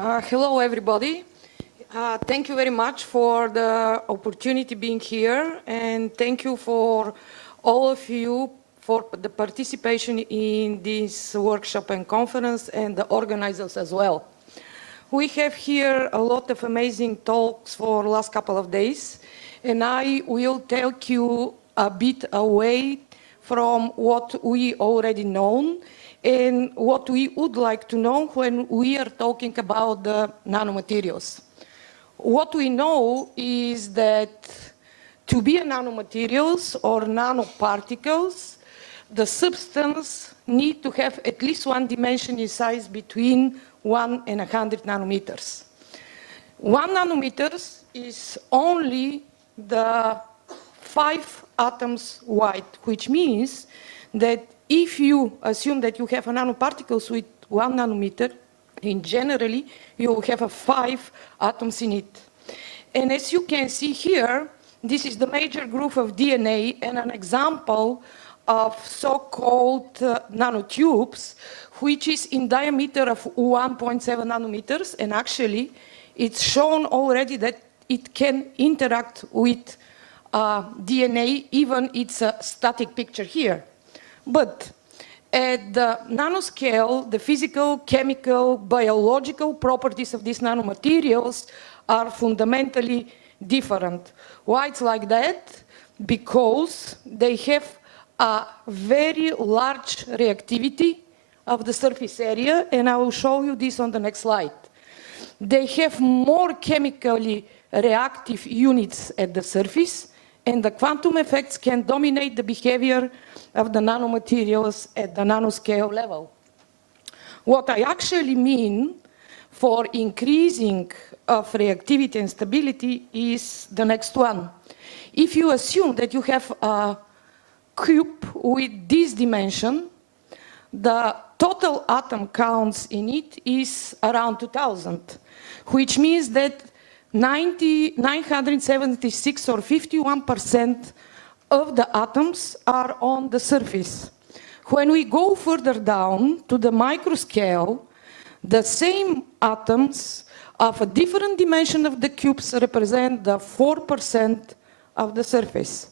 Hello, everybody. Thank you very much for the opportunity being here, and thank you for all of you for the participation in this workshop and conference, and the organizers as well. We have here a lot of amazing talks for the last couple of days, and I will take you a bit away from what we already know and what we would like to know when we are talking about the nanomaterials. What we know is that to be a nanomaterials or nanoparticles, the substance need to have at least one dimension in size between 1 and 100 nanometers. 1 nanometers is only the 5 atoms wide, which means that if you assume that you have a nanoparticles with 1 nanometer, in generally, you will have 5 atoms in it. And as you can see here, this is the major group of DNA and an example of so-called nanotubes, which is in diameter of 1.7 nanometers, and actually it's shown already that it can interact with DNA, even it's a static picture here. But at the nanoscale, the physical, chemical, biological properties of these nanomaterials are fundamentally different. Why it's like that? Because they have a very large reactivity of the surface area, and I will show you this on the next slide. They have more chemically reactive units at the surface, and the quantum effects can dominate the behavior of the nanomaterials at the nanoscale level. What I actually mean for increasing of reactivity and stability is the next one. If you assume that you have a cube with this dimension, the total atom counts in it is around 2000, which means that 976 or 51% of the atoms are on the surface. When we go further down to the microscale, the same atoms of a different dimension of the cubes represent the 4% of the surface.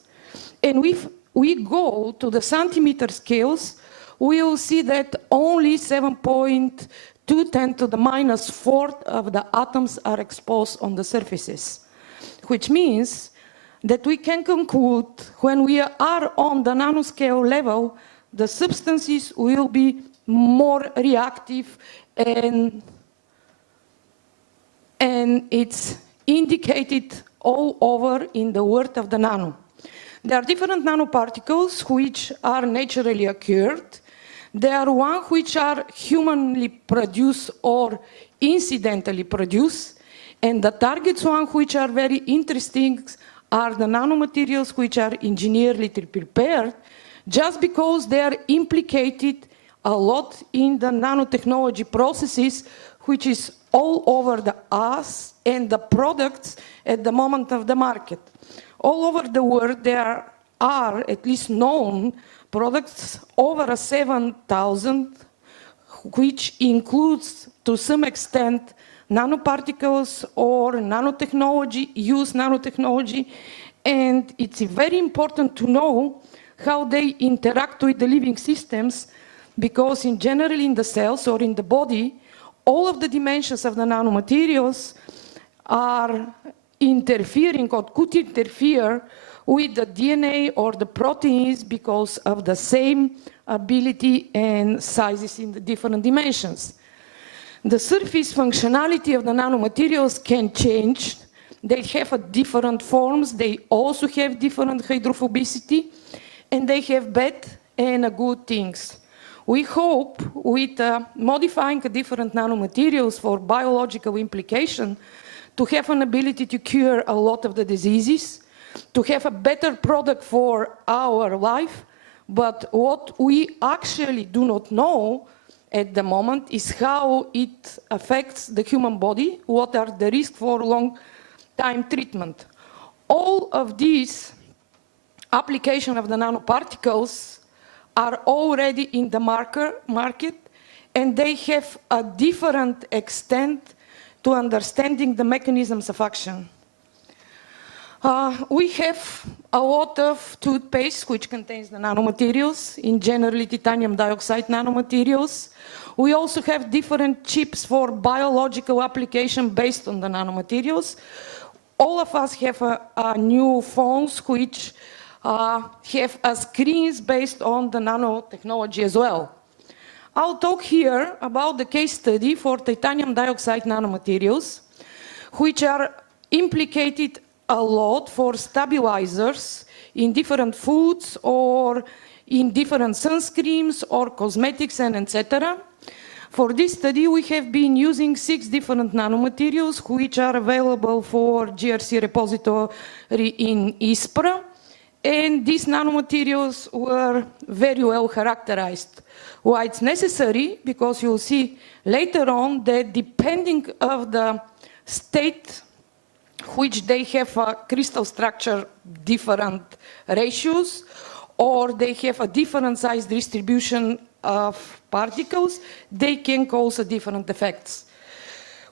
And if we go to the centimeter scales, we will see that only 7.2 10 to the minus 4th of the atoms are exposed on the surfaces, which means that we can conclude when we are on the nanoscale level, the substances will be more reactive, and it's indicated all over in the word of the nano. There are different nanoparticles which are naturally occurred. There are one which are humanly produced or incidentally produced, and the targets one which are very interesting are the nanomaterials which are engineeredly prepared, just because they are implicated a lot in the nanotechnology processes, which is all over the us and the products at the moment of the market. All over the world there are at least known products over 7,000, which includes to some extent nanoparticles or nanotechnology, use nanotechnology, and it's very important to know how they interact with the living systems, because in general in the cells or in the body, all of the dimensions of the nanomaterials are interfering or could interfere with the DNA or the proteins because of the same ability and sizes in the different dimensions. The surface functionality of the nanomaterials can change. They have different forms. They also have different hydrophobicity, and they have bad and good things. We hope with modifying different nanomaterials for biological implication to have an ability to cure a lot of the diseases, to have a better product for our life. But what we actually do not know at the moment is how it affects the human body, what are the risks for long-time treatment. All of these applications of the nanoparticles are already in the market, and they have a different extent to understanding the mechanisms of action. We have a lot of toothpaste which contains the nanomaterials, in generally titanium dioxide nanomaterials. We also have different chips for biological application based on the nanomaterials. All of us have new phones which have screens based on the nanotechnology as well. I'll talk here about the case study for titanium dioxide nanomaterials, which are implicated a lot for stabilizers in different foods or in different sunscreens or cosmetics and etc. For this study, we have been using 6 different nanomaterials which are available for GRC repository in ISPRA. And these nanomaterials were very well characterized. Why it's necessary? Because you'll see later on that depending of the state which they have a crystal structure, different ratios, or they have a different size distribution of particles, they can cause different effects.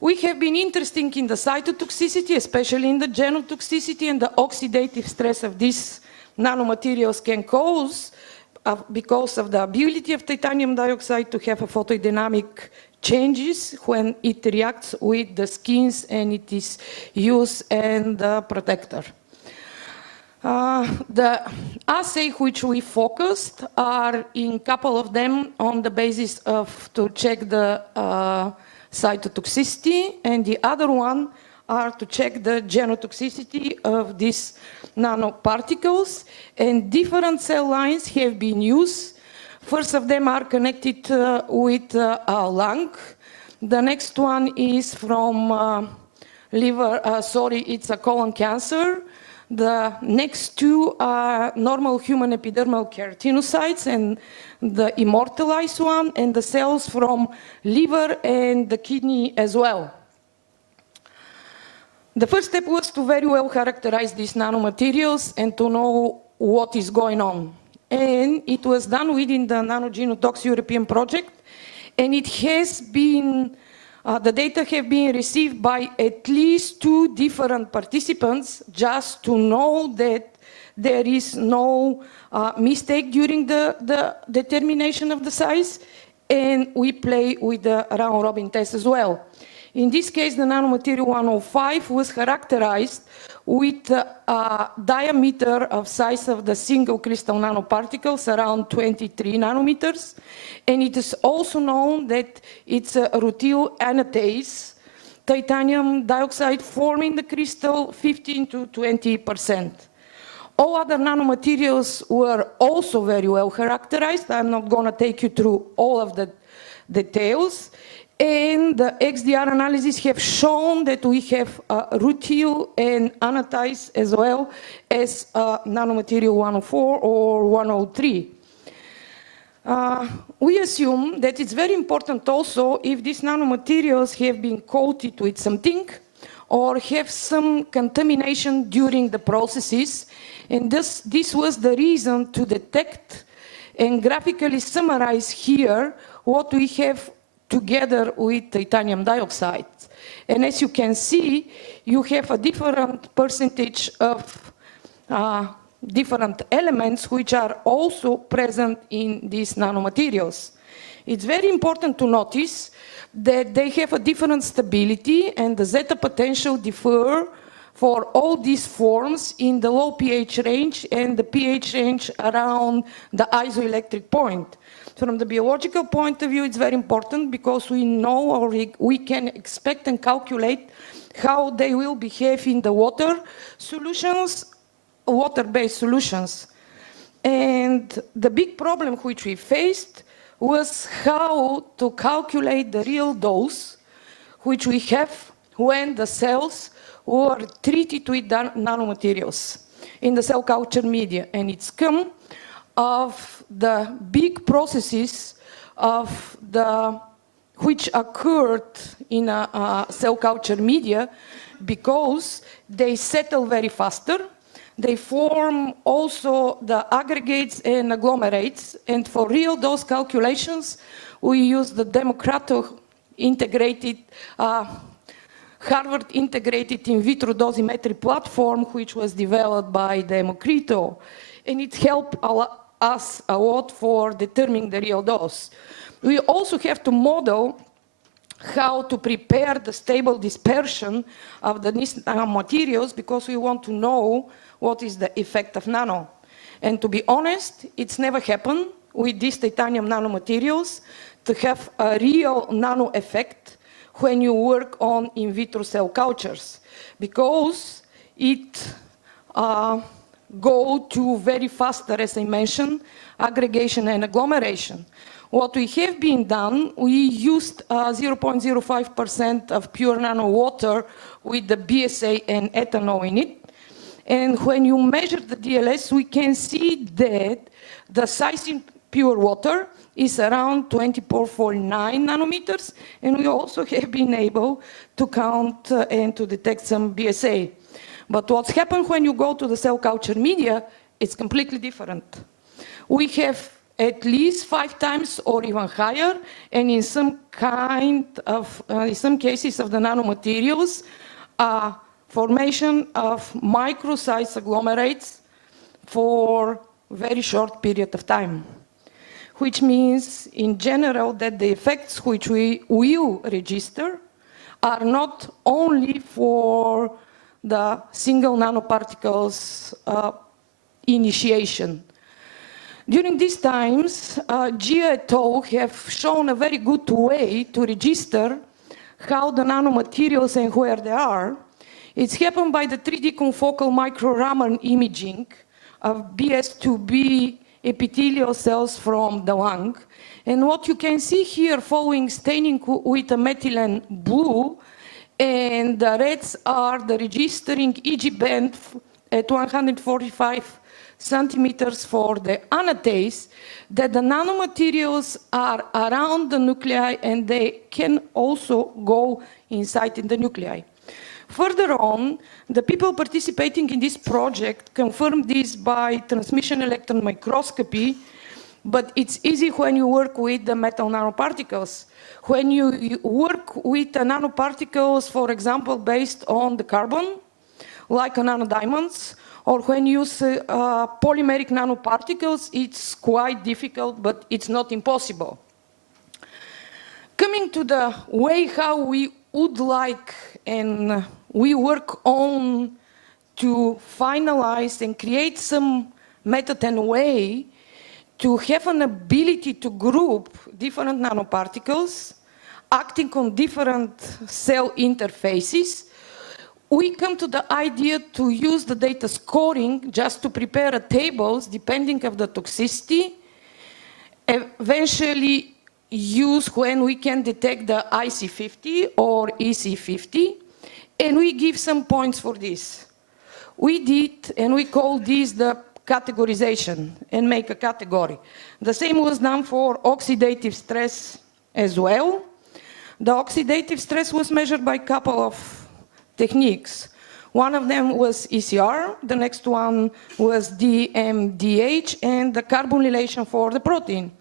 We have been interested in the cytotoxicity, especially in the genotoxicity and the oxidative stress of these nanomaterials can cause because of the ability of titanium dioxide to have a photodynamic changes when it reacts with the skins and it is used as the protector. The assay which we focused are in couple of them on the basis of to check the cytotoxicity, and the other one are to check the genotoxicity of these nanoparticles, and different cell lines have been used. First of them are connected with lung. The next one is from liver, it's a colon cancer. The next 2 are normal human epidermal keratinocytes and the immortalized one, and the cells from liver and the kidney as well. The first step was to very well characterize these nanomaterials and to know what is going on. And it was done within the Nanogenotox European project, and it has been, the data have been received by at least 2 different participants just to know that there is no mistake during the determination of the size, and we play with the round-robin test as well. In this case, the nanomaterial 105 was characterized with a diameter of size of the single crystal nanoparticles around 23 nanometers. And it is also known that it's a rutyl anatase, titanium dioxide forming the crystal 15 to 20%. All other nanomaterials were also very well characterized. I'm not going to take you through all of the details. And the XDR analysis have shown that we have rutyl and anatase as well as nanomaterial 104 or 103. We assume that it's very important also if these nanomaterials have been coated with something or have some contamination during the processes. And this was the reason to detect and graphically summarize here what we have together with titanium dioxide. And as you can see, you have a different percentage of different elements which are also present in these nanomaterials. It's very important to notice that they have a different stability and the zeta potential differ for all these forms in the low pH range and the pH range around the isoelectric point. From the biological point of view, it's very important because we know or we can expect and calculate how they will behave in the water solutions, water-based solutions. And the big problem which we faced was how to calculate the real dose which we have when the cells were treated with nanomaterials in the cell culture media. And it's come of the big processes of which occurred in a cell culture media because they settle very faster. They form also the aggregates and agglomerates, and for real dose calculations, we use the Democrato integrated Harvard integrated in vitro dosimetry platform, which was developed by Democrito, and it helped us a lot for determining the real dose. We also have to model how to prepare the stable dispersion of the nanomaterials because we want to know what is the effect of nano. And to be honest, it's never happened with these titanium nanomaterials to have a real nano effect when you work on in vitro cell cultures, because it go to very faster, as I mentioned, aggregation and agglomeration. What we have been done, we used 0.05% of pure nano water with the BSA and ethanol in it. And when you measure the DLS, we can see that the size in pure water is around 24.9 nanometers, and we also have been able to count and to detect some BSA. But what's happened when you go to the cell culture media, it's completely different. We have at least 5 times or even higher, and in some cases of the nanomaterials, formation of micro-sized agglomerates for very short period of time, which means in general that the effects which we will register are not only for the single nanoparticles initiation. During these times, Gia et al. Have shown a very good way to register how the nanomaterials and where they are. It's happened by the 3D confocal micro-Raman imaging of BS2B epithelial cells from the lung. And what you can see here following staining with a methylene blue, and the reds are the registering EG band at 145 centimeters for the anatase, that the nanomaterials are around the nuclei and they can also go inside in the nuclei. Further on, the people participating in this project confirmed this by transmission electron microscopy, but it's easy when you work with the metal nanoparticles. When you work with the nanoparticles, for example, based on the carbon, like nanodiamonds, or when you use polymeric nanoparticles, it's quite difficult, but it's not impossible. Coming to the way how we would like and we work on to finalize and create some method and way to have an ability to group different nanoparticles acting on different cell interfaces, we come to the idea to use the data scoring just to prepare tables depending on the toxicity, eventually use when we can detect the IC50 or EC50, and we give some points for this. We did, and we call this the categorization and make a category. The same was done for oxidative stress as well. The oxidative stress was measured by a couple of techniques. One of them was ECR, the next one was DMDH, and the carbonylation for the protein.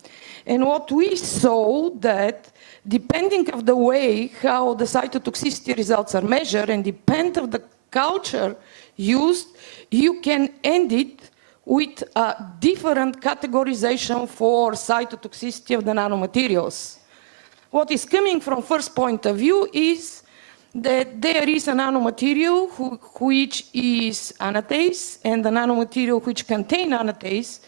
And what we saw that depending on the way how the cytotoxicity results are measured and depend on the culture used, you can end it with a different categorization for cytotoxicity of the nanomaterials. What is coming from first point of view is that there is a nanomaterial which is anatase and the nanomaterial which contain anatase,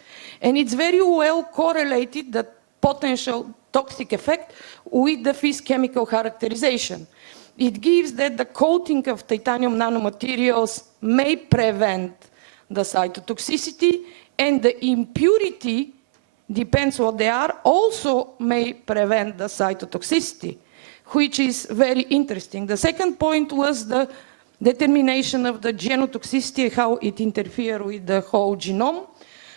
and it's very well correlated, the potential toxic effect, with the Fish chemical characterization. It gives that the coating of titanium nanomaterials may prevent the cytotoxicity, and the impurity, depends what they are, also may prevent the cytotoxicity, which is very interesting. The second point was the determination of the genotoxicity, how it interferes with the whole genome.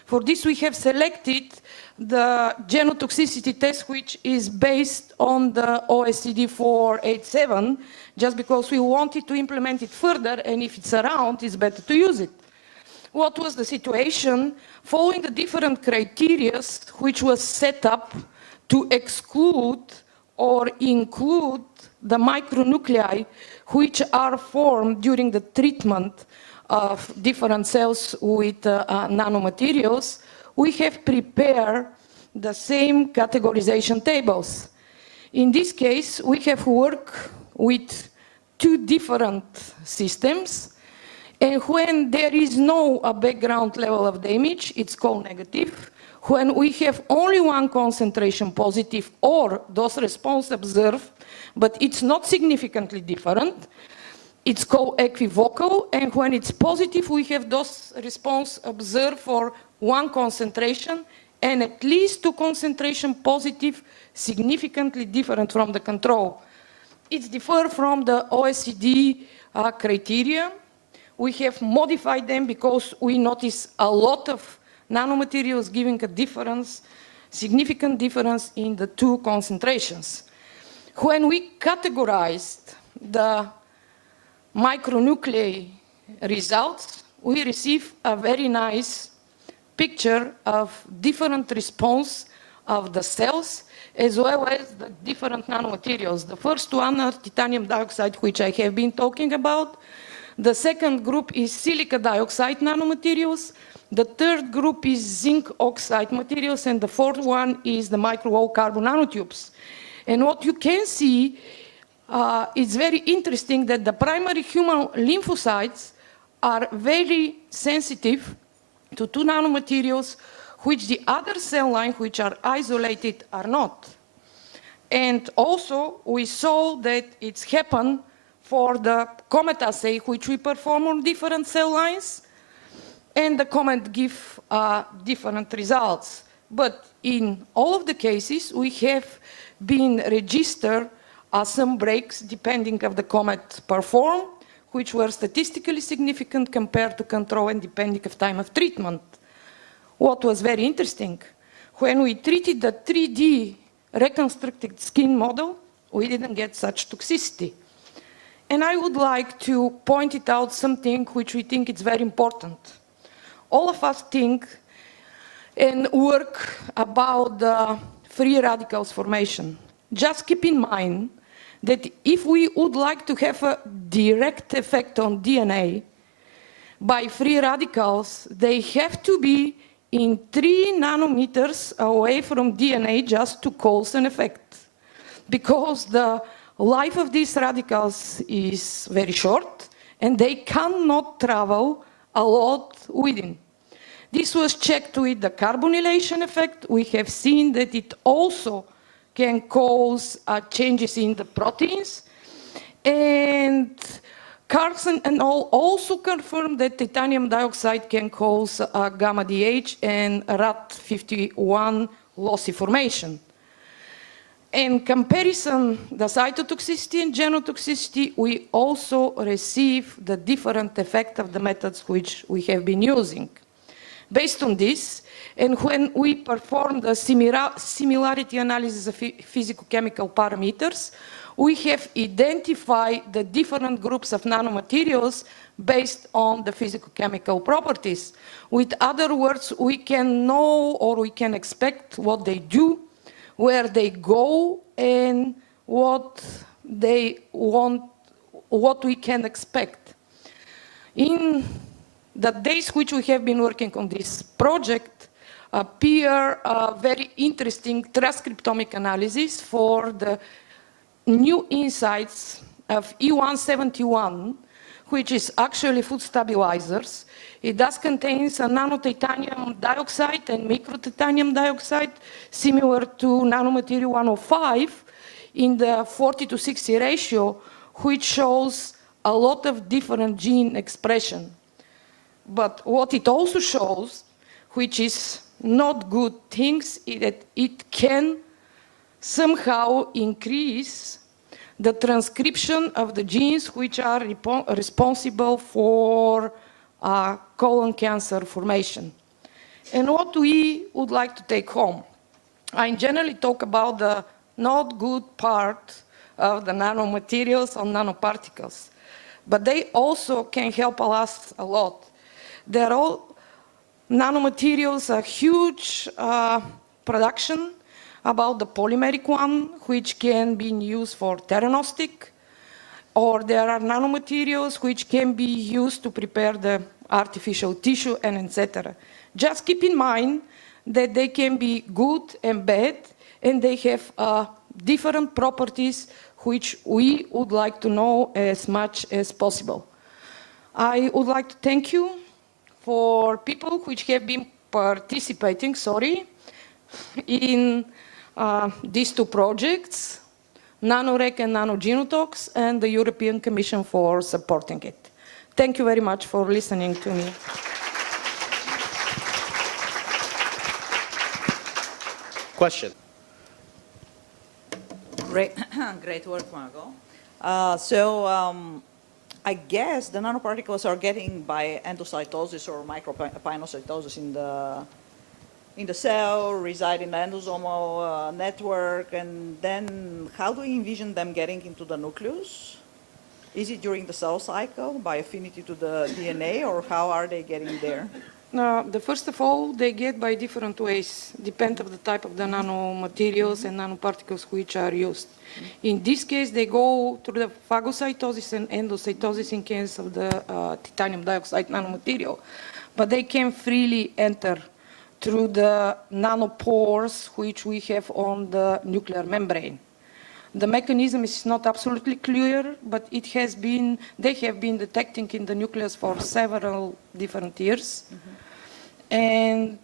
For this, we have selected the genotoxicity test, which is based on the OSCD 487, just because we wanted to implement it further, and if it's around, it's better to use it. What was the situation? Following the different criteria which was set up to exclude or include the micronuclei which are formed during the treatment of different cells with nanomaterials, we have prepared the same categorization tables. In this case, we have worked with two different systems, and when there is no background level of damage, it's called negative. When we have only one concentration positive or dose response observed, but it's not significantly different, it's called equivocal, and when it's positive, we have dose response observed for one concentration and at least two concentration positive, significantly different from the control. It's different from the OECD criteria. We have modified them because we notice a lot of nanomaterials giving a difference, significant difference in the two concentrations. When we categorized the micronuclei results, we receive a very nice picture of different response of the cells as well as the different nanomaterials. The first one are titanium dioxide, which I have been talking about. The second group is silica dioxide nanomaterials. The third group is zinc oxide materials, and the fourth one is the micro-wall carbon nanotubes. And what you can see, it's very interesting that the primary human lymphocytes are very sensitive to two nanomaterials, which the other cell lines, which are isolated, are not. And also, we saw that it's happened for the COMET assay, which we perform on different cell lines, and the COMET give different results. But in all of the cases, we have been registered some breaks depending of the COMET perform, which were statistically significant compared to control and depending of time of treatment. What was very interesting, when we treated the 3D reconstructed skin model, we didn't get such toxicity. And I would like to point it out something which we think is very important. All of us think and work about the free radicals formation. Just keep in mind that if we would like to have a direct effect on DNA by free radicals, they have to be in 3 nanometers away from DNA just to cause an effect. Because the life of these radicals is very short and they cannot travel a lot within. This was checked with the carbonylation effect. We have seen that it also can cause changes in the proteins. And Carlson and all also confirmed that titanium dioxide can cause gamma DH and RAT51 lossy formation. In comparison, the cytotoxicity and genotoxicity, we also receive the different effect of the methods which we have been using. Based on this, and when we perform the similarity analysis of physicochemical parameters, we have identified the different groups of nanomaterials based on the physicochemical properties. With other words, we can know or we can expect what they do, where they go, and what they want, what we can expect. In the days which we have been working on this project, appear a very interesting transcriptomic analysis for the new insights of E171, which is actually food stabilizers. It does contain a nanotitanium dioxide and microtitanium dioxide, similar to nanomaterial 105 in the 40-to-60 ratio, which shows a lot of different gene expression. But what it also shows, which is not good things, is that it can somehow increase the transcription of the genes which are responsible for colon cancer formation. And what we would like to take home, I generally talk about the not good part of the nanomaterials or nanoparticles, but they also can help us a lot. They're all nanomaterials, a huge production about the polymeric one, which can be used for theranostic, or there are nanomaterials which can be used to prepare the artificial tissue and etc. Just keep in mind that they can be good and bad, and they have different properties which we would like to know as much as possible. I would like to thank you for people which have been participating, in these two projects, NanoRec and NanoGenotox, and the European Commission for supporting it. Thank you very much for listening to me. Question. Great, great work, Margot. I guess the nanoparticles are getting by endocytosis or micropinocytosis in the cell, reside in the endosomal network, and then how do you envision them getting into the nucleus? Is it during the cell cycle by affinity to the DNA, or how are they getting there? First of all, they get by different ways, depend on the type of the nanomaterials and nanoparticles which are used. In this case, they go through the phagocytosis and endocytosis in case of the titanium dioxide nanomaterial, but they can freely enter through the nanopores which we have on the nuclear membrane. The mechanism is not absolutely clear, but they have been detecting in the nucleus for several different years. And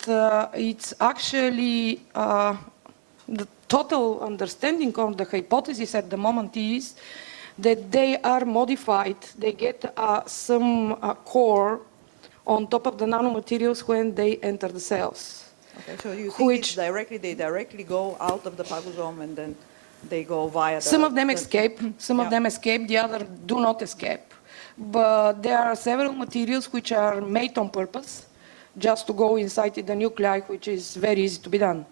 it's actually the total understanding of the hypothesis at the moment is that they are modified. They get some core on top of the nanomaterials when they enter the cells. Okay, so you think they directly go out of the phagosome and then they go via the... Some of them escape, some of them escape, the others do not escape. But there are several materials which are made on purpose just to go inside the nuclei, which is very easy to be done.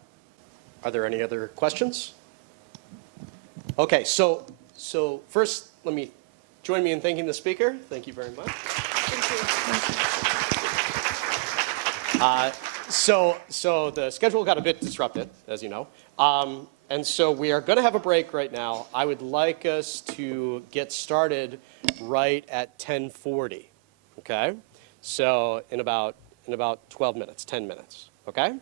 Are there any other questions? Okay, so first, join me in thanking the speaker. Thank you very much. Thank you. So the schedule got a bit disrupted, as you know. And so we are going to have a break right now. I would like us to get started right at 10:40, okay? So in about 12 minutes, 10 minutes, okay?